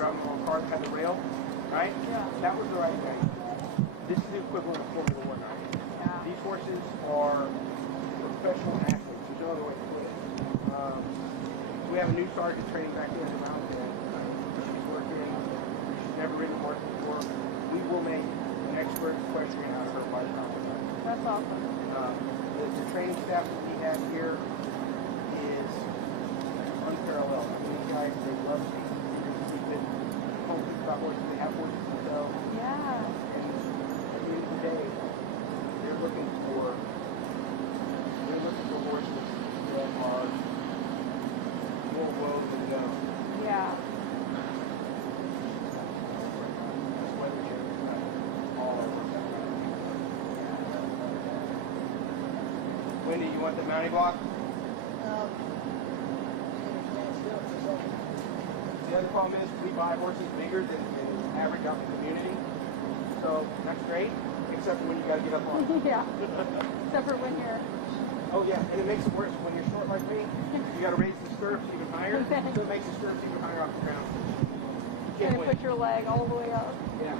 driving on a car that had the rail, right? Yeah. That was the right thing. This is the equivalent of Formula One, right? Yeah. These horses are professional athletes. There's no other way to put it. We have a new sergeant training back here in the mountain. She's working. She's never ridden a horse before. We will make an expert equestrian out of her by the time we're done. That's awesome. The training staff that we have here is unparalleled. I mean, these guys, they love me. We've been focused about horses. They have horses themselves. Yeah. And at the end of the day, they're looking for horses that are more well than known. Yeah. That's why we're here all over. Wendy, you want the mounting block? The other problem is we buy horses bigger than average out in the community. So that's great, except for when you got to get up on it. Yeah. Except for when you're... Oh yeah, and it makes it worse when you're short like me. You got to raise the stirrups even higher, so it makes the stirrups even higher off the ground. You can't Put your leg all the way up. Yeah.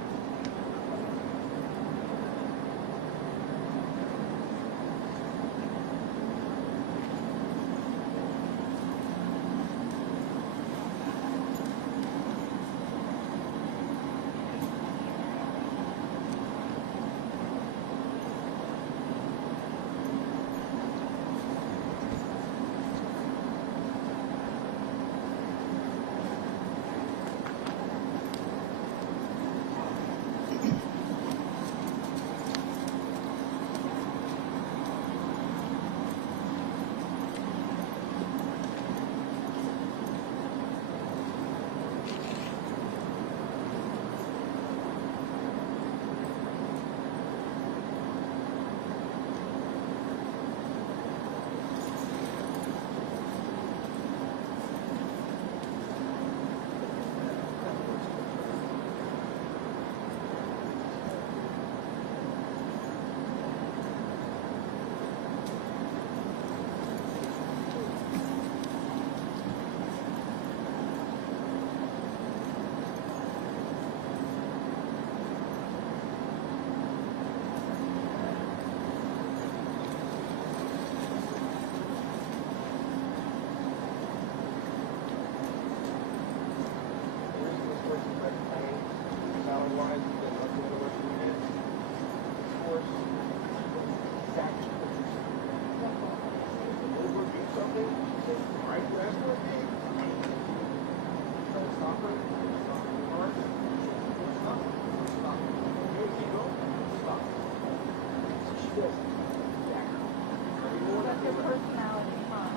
That's your personality, huh?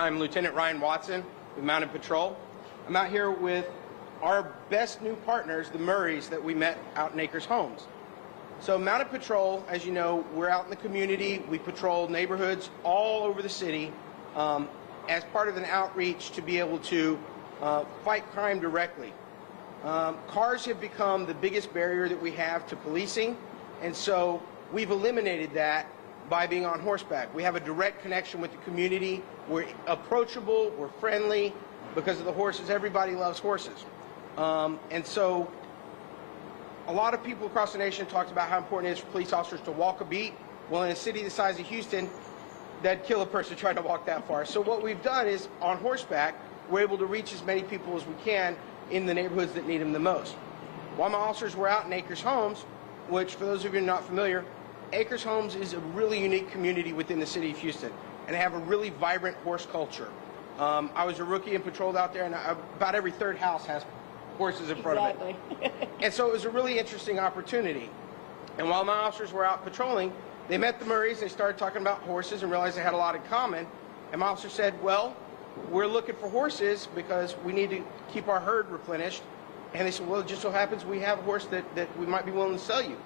I'm Lieutenant Ryan Watson with Mounted Patrol. I'm out here with our best new partners, the Murrays that we met out in Acres Homes. So Mounted Patrol, as you know, we're out in the community. We patrol neighborhoods all over the city as part of an outreach to be able to fight crime directly. Cars have become the biggest barrier that we have to policing, and so we've eliminated that by being on horseback. We have a direct connection with the community. We're approachable, we're friendly because of the horses. Everybody loves horses. And so a lot of people across the nation talked about how important it is for police officers to walk a beat. Well, in a city the size of Houston, that'd kill a person trying to walk that far. So what we've done is, on horseback, we're able to reach as many people as we can in the neighborhoods that need them the most. While my officers were out in Acres Homes, which for those of you not familiar, Acres Homes is a really unique community within the city of Houston, and they have a really vibrant horse culture. I was a rookie and patrolled out there, and about every third house has horses in front of it. And so it was a really interesting opportunity. And while my officers were out patrolling, They met the Murrays, they started talking about horses and realized they had a lot in common. And my officer said, well, we're looking for horses because we need to keep our herd replenished. And they said, well, it just so happens we have a horse that we might be willing to sell you.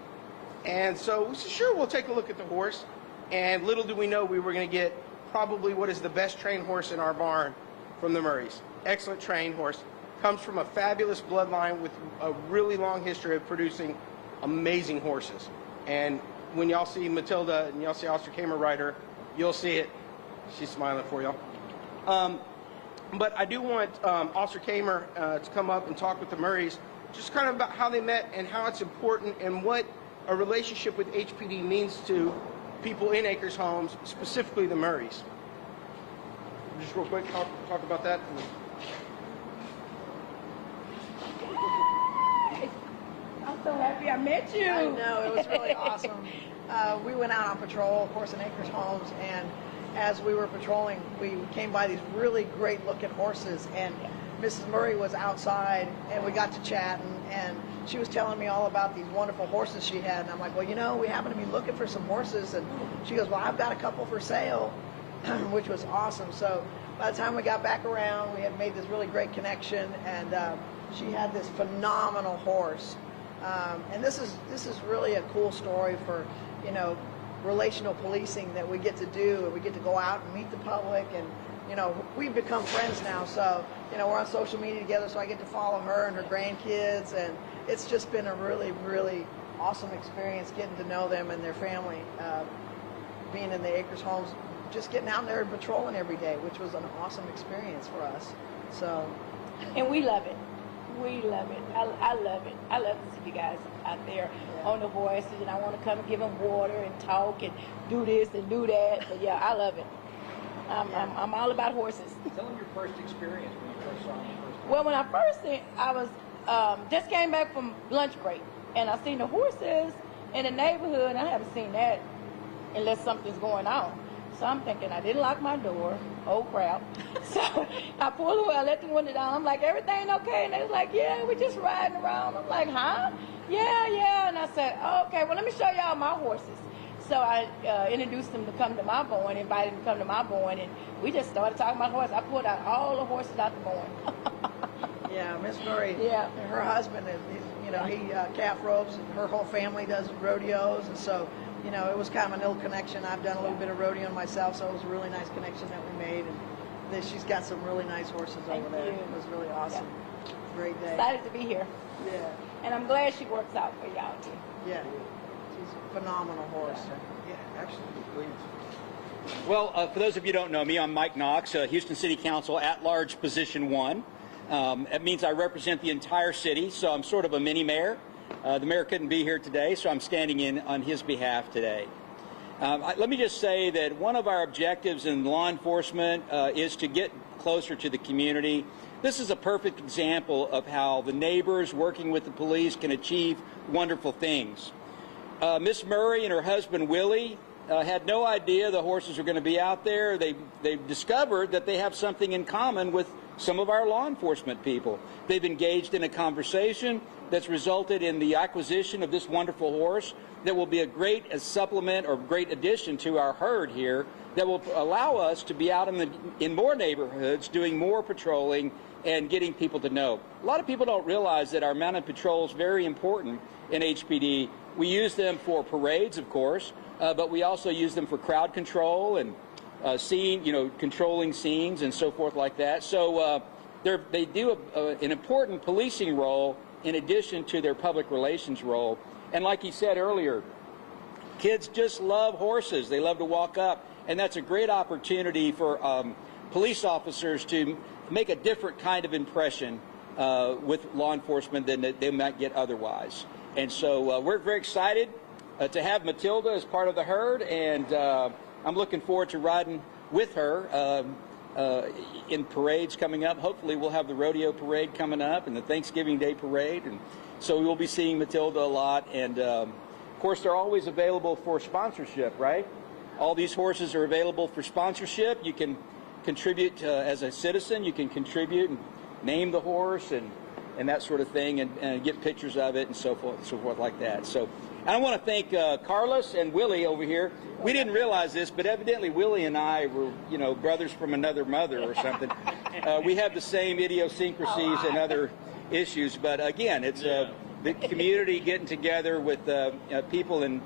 And so we said, sure, we'll take a look at the horse. And little did we know we were going to get probably what is the best trained horse in our barn from the Murrays. Excellent trained horse. Comes from a fabulous bloodline with a really long history of producing amazing horses. And when y'all see Matilda and y'all see Officer Kamer ride her, you'll see it. She's smiling for y'all. But I do want Officer Kamer to come up and talk with the Murrays, just kind of about how they met and how it's important and what a relationship with HPD means to people in Acres Homes, specifically the Murrays. Just real quick, talk about that. I'm so happy I met you. I know, it was really awesome. We went out on patrol, of course, in Acres Homes, and as we were patrolling, we came by these really great-looking horses, and Mrs. Murray was outside, and we got to chatting, and she was telling me all about these wonderful horses she had, and I'm like, well, you know, we happen to be looking for some horses, and she goes, well, I've got a couple for sale, which was awesome. So by the time we got back around, we had made this really great connection, and she had this phenomenal horse. And this is really a cool story for, you know, relational policing that we get to do, and we get to go out and meet the public, and you know, we've become friends now, so you know, we're on social media together, so I get to follow her and her grandkids, and it's just been a really, really awesome experience getting to know them and their family, being in the Acres Homes, just getting out there and patrolling every day, which was an awesome experience for us. So, and we love it. We love it. I love it. I love to see you guys out there on the horses, and I want to come and give them water and talk and do this and do that. But yeah, I love it. I'm all about horses. Tell them your first experience when you first saw them the first time. Well, when I first seen, I was just came back from lunch break, and I seen the horses in the neighborhood. I haven't seen that unless something's going on. So I'm thinking, I didn't lock my door. Oh crap. So I pulled away, I let the window down. I'm like, everything okay? And they was like, yeah, we're just riding around. I'm like, huh? Yeah. And I said, oh, okay, well, let me show y'all my horses. So I introduced them to come to my barn, invited them to come to my barn, and we just started talking about horses. I pulled out all the horses out the barn. yeah, Miss Murray, Yeah. her husband, you know, he calf ropes, and her whole family does rodeos, and so, you know, it was kind of an ill connection. I've done a little bit of rodeoing myself, so it was a really nice connection that we made, and she's got some really nice horses over there. It was really awesome. Yeah. Great day. Excited to be here. Yeah. And I'm glad she works out for y'all too. Yeah. She's a phenomenal horse. Yeah, absolutely. Please. Well, for those of you who don't know me, I'm Mike Knox, Houston City Council at-large Position 1. That means I represent the entire city, so I'm sort of a mini-mayor. The mayor couldn't be here today, so I'm standing in on his behalf today. Let me just say that one of our objectives in law enforcement is to get closer to the community. This is a perfect example of how the neighbors working with the police can achieve wonderful things. Miss Murray and her husband Willie had no idea the horses were going to be out there. They discovered that they have something in common with some of our law enforcement people. They've engaged in a conversation that's resulted in the acquisition of this wonderful horse that will be a great supplement or great addition to our herd here that will allow us to be out in more neighborhoods doing more patrolling and getting people to know. A lot of people don't realize that our mounted patrol is very important in HPD. We use them for parades, of course, but we also use them for crowd control and controlling scenes and so forth like that. So they do an important policing role in addition to their public relations role. And like he said earlier, kids just love horses. They love to walk up, and that's a great opportunity for police officers to make a different kind of impression with law enforcement than they might get otherwise. And so we're very excited to have Matilda as part of the herd, and I'm looking forward to riding with her in parades coming up. Hopefully we'll have the rodeo parade coming up and the Thanksgiving Day parade, and so we will be seeing Matilda a lot. And of course they're always available for sponsorship, right? All these horses are available for sponsorship. You can contribute as a citizen. You can contribute and name the horse and and that sort of thing, and get pictures of it and so forth like that. So I want to thank Carlos and Willie over here. We didn't realize this, but evidently Willie and I were, brothers from another mother or something. We have the same idiosyncrasies and other issues, but again, it's the community getting together with people in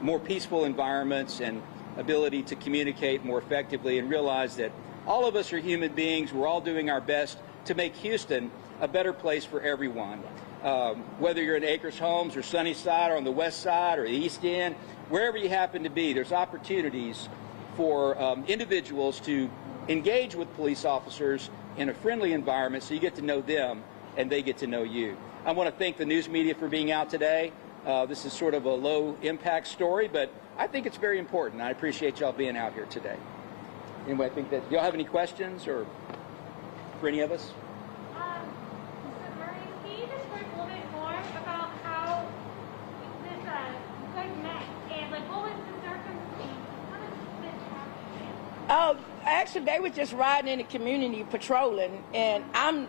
more peaceful environments and ability to communicate more effectively and realize that all of us are human beings. We're all doing our best to make Houston a better place for everyone. Whether you're in Acres Homes or Sunnyside or on the west side or the East End, wherever you happen to be, there's opportunities for individuals to engage with police officers in a friendly environment so you get to know them and they get to know you. I want to thank the news media for being out today. This is sort of a low impact story, but I think it's very important. I appreciate y'all being out here today. Anyway, I think that y'all have any questions or for any of us? Mr. Murray, can you describe a little bit more about how this good met and what was the circumstance? How did this happen? Oh, actually, they were just riding in the community patrolling, and I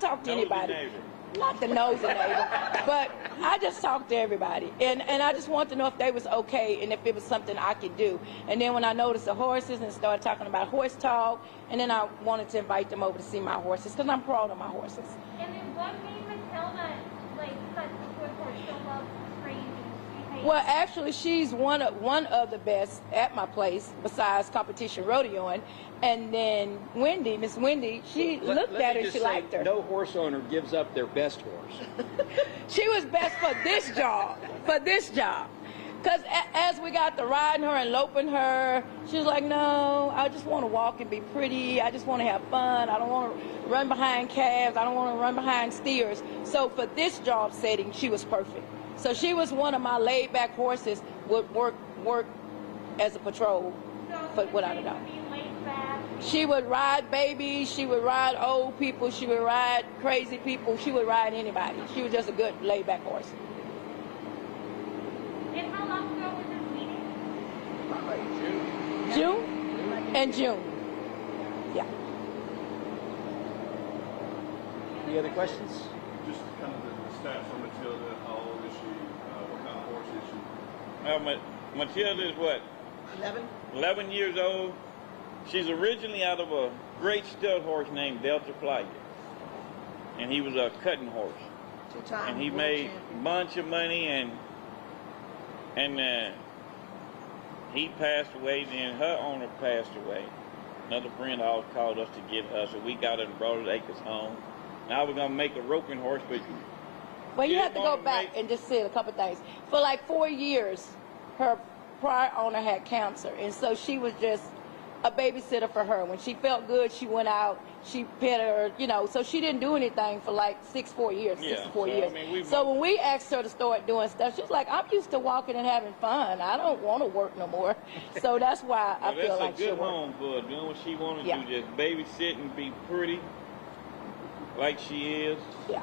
talk to anybody. Not the nosy neighbor, but I just talked to everybody, and I just wanted to know if they was okay and if it was something I could do. And then when I noticed the horses and started talking about horse talk, and then I wanted to invite them over to see my horses because I'm proud of my horses. And then what made Matilda like such a good horse? So well trained and behaved? Well, actually, she's one of the best at my place besides competition rodeoing. And then Miss Wendy, she looked at her and she liked her. No horse owner gives up their best horse. She was best for this job, Because as we got to riding her and loping her, she was like, no, I just want to walk and be pretty. I just want to have fun. I don't want to run behind calves. I don't want to run behind steers. So for this job setting, she was perfect. So she was one of my laid-back horses, would work as a patrol, but without a doubt. She would ride babies, she would ride old people, she would ride crazy people, she would ride anybody. She was just a good laid-back horse. And how long ago was this meeting? June. Yeah. Any other questions? Just kind of the stats on Matilda. How old is she? What kind of horse is she? Matilda is what? 11 years old. She's originally out of a great stud horse named Delta Flyer. And he was a cutting horse. Two-time And he world made champion. a bunch of money and he passed away, then her owner passed away. Another friend always called us to get her, so we got her and brought her to Acres Home. Now we're gonna make a roping horse, but Well, you have to go back and just say a couple things. For like 4 years, her prior owner had cancer, and so she was just a babysitter for her. When she felt good, she went out, she pet her, so she didn't do anything for like 64 years. So when we asked her to start doing stuff, she was like, I'm used to walking and having fun. I don't want to work no more. So that's why I feel like she'll that's a good home for her, doing what she wanted to do, just babysit and be pretty like she is. Yeah.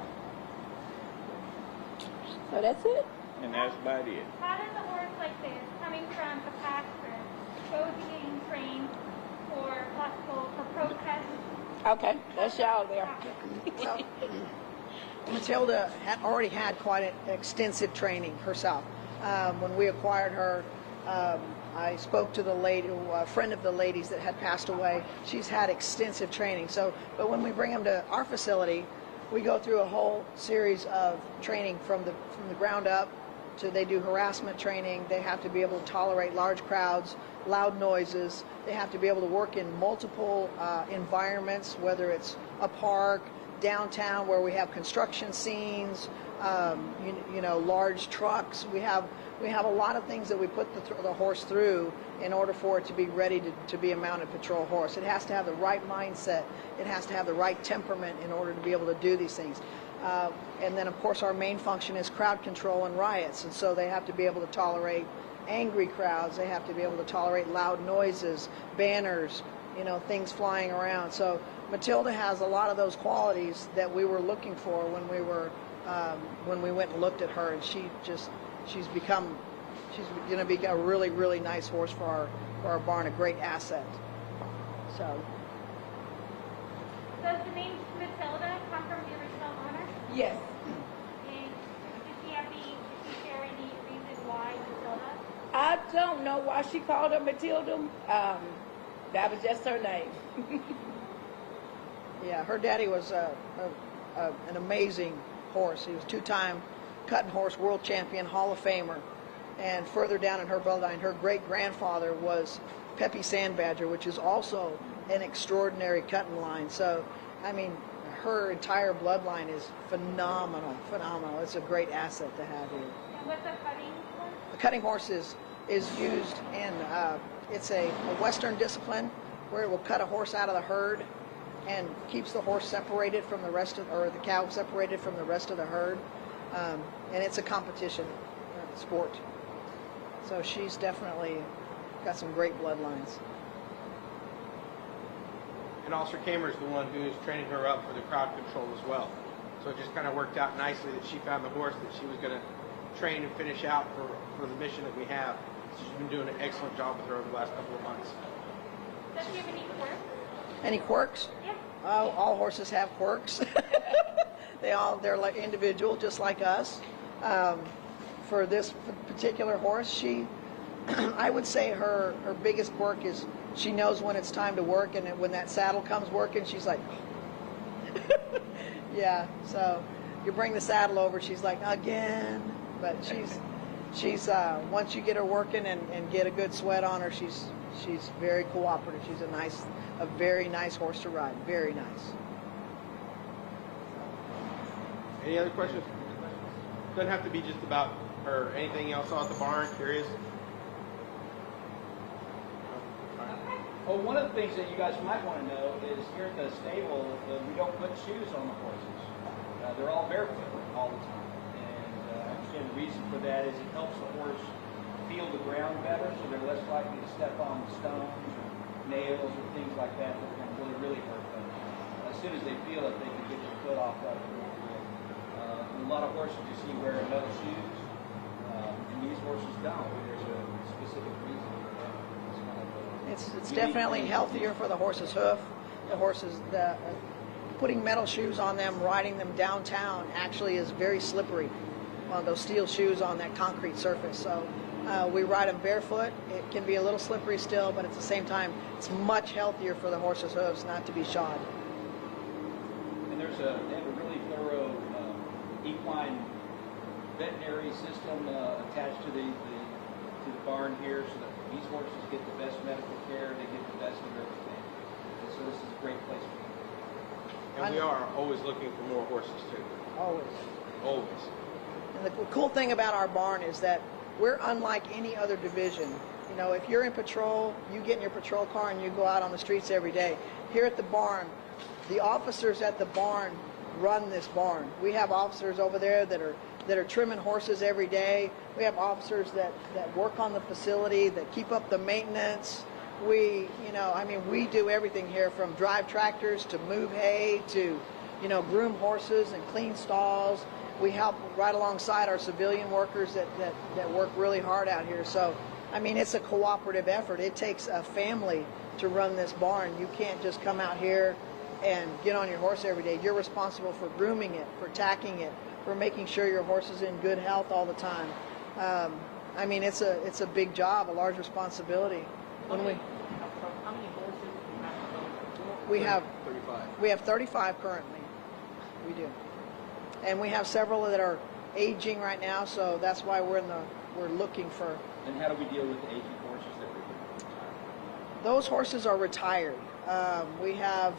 So that's it. And that's about it. How does a horse like this, coming from a pasture, go to being trained for protest? Okay, that's y'all there. Well, Matilda had already had quite an extensive training herself. When we acquired her, I spoke to the lady, a friend of the ladies that had passed away. She's had extensive training. But when we bring them to our facility, we go through a whole series of training from the ground up. They do harassment training. They have to be able to tolerate large crowds, loud noises. They have to be able to work in multiple environments, whether it's a park, downtown where we have construction scenes, large trucks. We have a lot of things that we put the horse through in order for it to be ready to be a mounted patrol horse. It has to have the right mindset. It has to have the right temperament in order to be able to do these things. And then, of course, our main function is crowd control and riots. And so they have to be able to tolerate angry crowds. They have to be able to tolerate loud noises, banners, things flying around. So Matilda has a lot of those qualities that we were looking for when we went and looked at her. And she's going to be a really, really nice horse for our barn, a great asset. So. Does the name Matilda come from Yes. And did she share any reason why Matilda? I don't know why she called her Matilda. That was just her name. Yeah, her daddy was an amazing horse. He was two-time cutting horse world champion, Hall of Famer. And further down in her bloodline, her great-grandfather was Pepe Sandbadger, which is also an extraordinary cutting line. So, I mean, her entire bloodline is phenomenal, phenomenal. It's a great asset to have here. And what's the cutting one? The cutting horse is used in, it's a Western discipline where it will cut a horse out of the herd and keeps the horse separated from the rest of, or the cow separated from the rest of the herd. And it's a competition sport. So she's definitely got some great bloodlines. And Officer Kamer's the one who's training her up for the crowd control as well. So it just kind of worked out nicely that she found the horse that she was going to train and finish out for the mission that we have. So she's been doing an excellent job with her over the last couple of months. Does she have any quirks? Any quirks? Yeah. All horses have quirks. They're like individual, just like us. For this particular horse, she, I would say her biggest quirk is she knows when it's time to work, and when that saddle comes working, she's like, yeah. So you bring the saddle over, she's like, again. But she's once you get her working and get a good sweat on her, she's very cooperative. She's a very nice horse to ride. Very nice. Any other questions? Doesn't have to be just about her. Anything else at the barn? Curious? Oh, one of the things that you guys might want to know is here at the stable, we don't put shoes on the horses. They're all barefoot all the time. And I understand the reason for that is it helps the horse feel the ground better, so they're less likely to step on stones or nails or things like that that can really hurt them. As soon as they feel it, they can get their foot off that. A lot of horses you see wearing metal shoes, and these horses don't. There's a specific reason for that. It's definitely healthier for the horse's hoof. The horses, putting metal shoes on them, riding them downtown actually is very slippery on those steel shoes on that concrete surface. So we ride them barefoot. It can be a little slippery still, but at the same time, it's much healthier for the horse's hooves not to be shod. And they have a really thorough equine veterinary system attached to the barn here, so that these horses get the best medical care, they get the best of everything. And so this is a great place for them. And we are always looking for more horses too. Always. Always. And the cool thing about our barn is that we're unlike any other division. You know, if you're in patrol, you get in your patrol car and you go out on the streets every day. Here at the barn, the officers at the barn run this barn. We have officers over there that are trimming horses every day. We have officers that work on the facility, that keep up the maintenance. We do everything here, from drive tractors to move hay to, groom horses and clean stalls. We help right alongside our civilian workers that work really hard out here. So, I mean, it's a cooperative effort. It takes a family to run this barn. You can't just come out here and get on your horse every day. You're responsible for grooming it, for tacking it, for making sure your horse is in good health all the time. I mean, it's a big job, a large responsibility. How many horses do you have? We have 35. We have 35 currently. We do, and we have several that are aging right now. So that's why we're looking for. And how do we deal with the aging horses that we Those horses are retired. We have,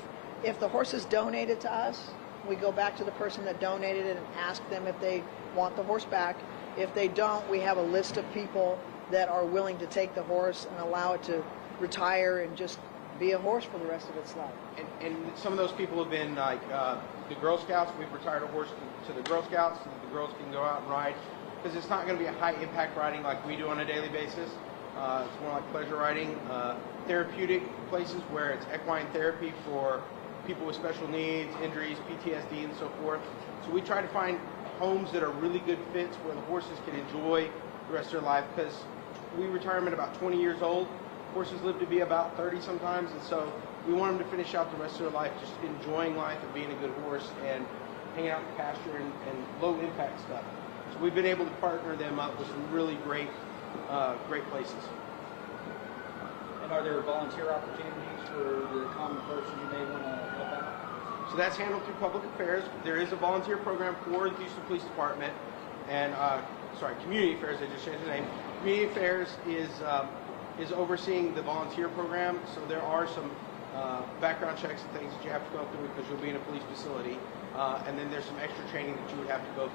if the horse is donated to us, we go back to the person that donated it and ask them if they want the horse back. If they don't, we have a list of people that are willing to take the horse and allow it to retire and just be a horse for the rest of its life. And some of those people have been like the Girl Scouts. We've retired a horse to the Girl Scouts so that the girls can go out and ride, because it's not going to be a high impact riding like we do on a daily basis. It's more like pleasure riding. Therapeutic places where it's equine therapy for people with special needs, injuries, PTSD, and so forth. So we try to find homes that are really good fits where the horses can enjoy the rest of their life, because we retire them at about 20 years old. Horses live to be about 30 sometimes, and so we want them to finish out the rest of their life just enjoying life and being a good horse. And hanging out in the pasture and low impact stuff. So we've been able to partner them up with some really great places. And are there volunteer opportunities for the common person who may want to help out? So that's handled through public affairs. There is a volunteer program for the Houston Police Department, and Community Affairs. I just changed the name. Community Affairs is overseeing the volunteer program. So there are some background checks and things that you have to go through because you'll be in a police facility, and then there's some extra training that you would have to go